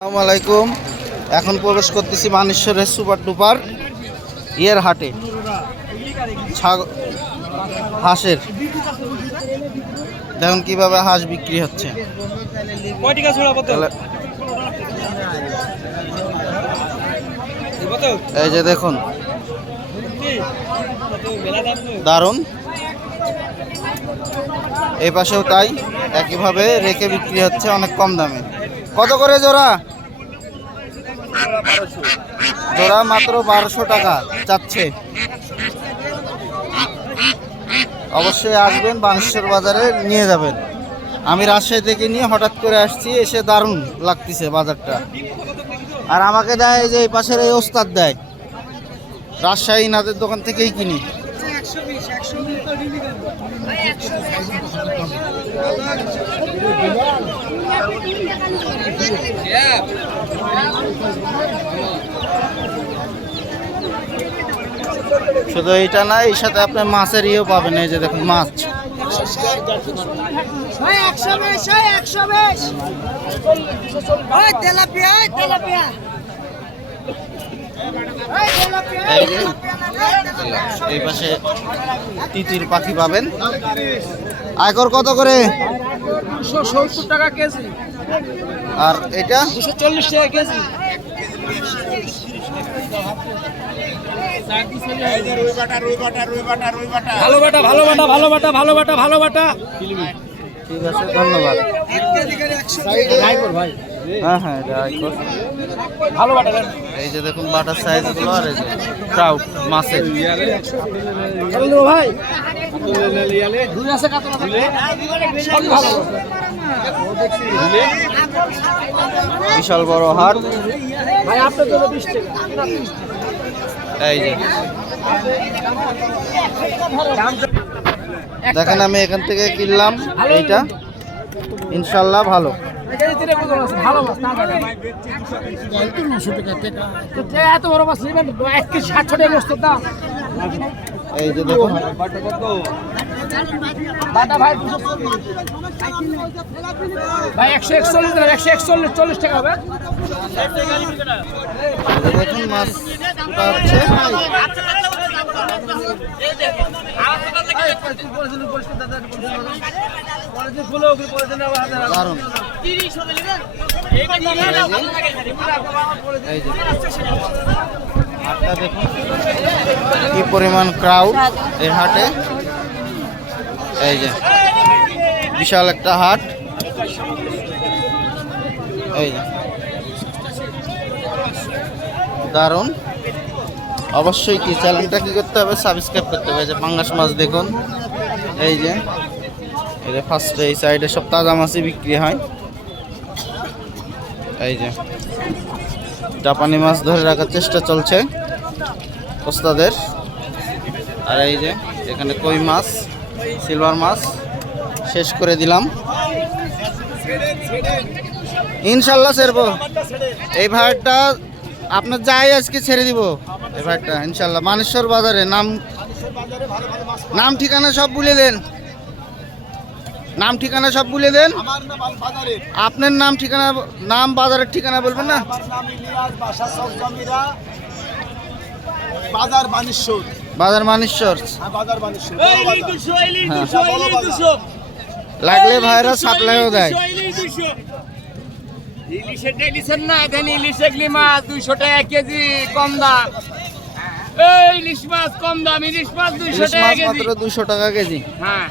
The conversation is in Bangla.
আসসালামু আলাইকুম। এখন প্রবেশ করতেছি মানেশ্বরের সুপার ডুপার ইয়ের হাটে। ছাগ হাঁসের। দেখুন কীভাবে হাঁস বিক্রি হচ্ছে। এই যে দেখুন। দারুণ। এই পাশেও তাই। একইভাবে রেখে বিক্রি হচ্ছে অনেক কম দামে। কত করে জোড়া? জোড়া মাত্র বারোশো টাকা চাচ্ছে অবশ্যই আসবেন, বানেশ্বর বাজারে নিয়ে যাবেন। আমি রাজশাহী থেকে নিয়ে হঠাৎ করে আসছি, এসে দারুণ লাগতেছে বাজারটা। আর আমাকে দেয় যে এই পাশের এই ওস্তাদ দেয়। রাজশাহী নাদের দোকান থেকেই কিনি। শুধু এইটা না এই সাথে আপনি মাছের ইয়েও পাবেন এই যে দেখুন মাছ। এই পাশে তিতির পাখি পাবেন। আয়কর কত করে? সত্তর টাকা কেজি। আর এটা? দুশো চল্লিশ টাকা কেজি। ভালো বাটা ভালো বাটা ভালো বাটা ভালো বাটা ভালো বাটা। ঠিক আছে ধন্যবাদ। ভাই হ্যাঁ হ্যাঁ এটা ভালো বাটা এই যে দেখুন বাটার সাইজগুলো আর ট্রাউট মাছের। ভাই দুই আছে কাতলা ভালো। বিশাল বড় হাট। এই যে। দেখেন আমি এখান থেকে কিনলাম এইটা। ইনশাল্লাহ ভালো। এই যে দেখুন। বাটা ভাই। দুশো ভাই, একশো একচল্লিশ একশো একচল্লিশ, চল্লিশ টাকা হবে। দেখুন। কি পরিমাণ ক্রাউড এই হাটে। এই যে, বিশাল একটা হাট। এই যে, দারুণ। অবশ্যই কি চ্যানেলটা কি করতে হবে? সাবস্ক্রাইব করতে হবে যে পাঙ্গাস মাছ দেখুন। এই যে এই যে ফার্স্টে এই সাইডে সব তাজা মাছই বিক্রি হয়। এই যে, জাপানি মাছ ধরে রাখার চেষ্টা চলছে ওস্তাদের। আর এই যে, এখানে কই মাছ? সিলভার মাছ শেষ করে দিলাম। ইনশাল্লাহ সেরবো এই ভাড়াটা আপনার যাই আজকে ছেড়ে দিব। এই ভাড়াটা ইনশাল্লাহ। মানেশ্বর বাজারে, নাম নাম ঠিকানা সব বলে দেন। নাম ঠিকানা সব বলে দেন। আপনার নাম ঠিকানা, নাম বাজারের ঠিকানা বলবেন না? বাজার বানেশ্বর। বাজার মানেশ্বর। হ্যাঁ হ্যাঁ। লাগলে ভাইরা সাপ্লাইও দেয়। ইলিশের ইলিশের না এখানে ইলিশ এগলি মাছ দুইশো টাকা কেজি কম দাম। এই ইলিশ মাছ কম দাম ইলিশ মাছ দুইশো টাকা কেজি। দুশো টাকা কেজি। হ্যাঁ।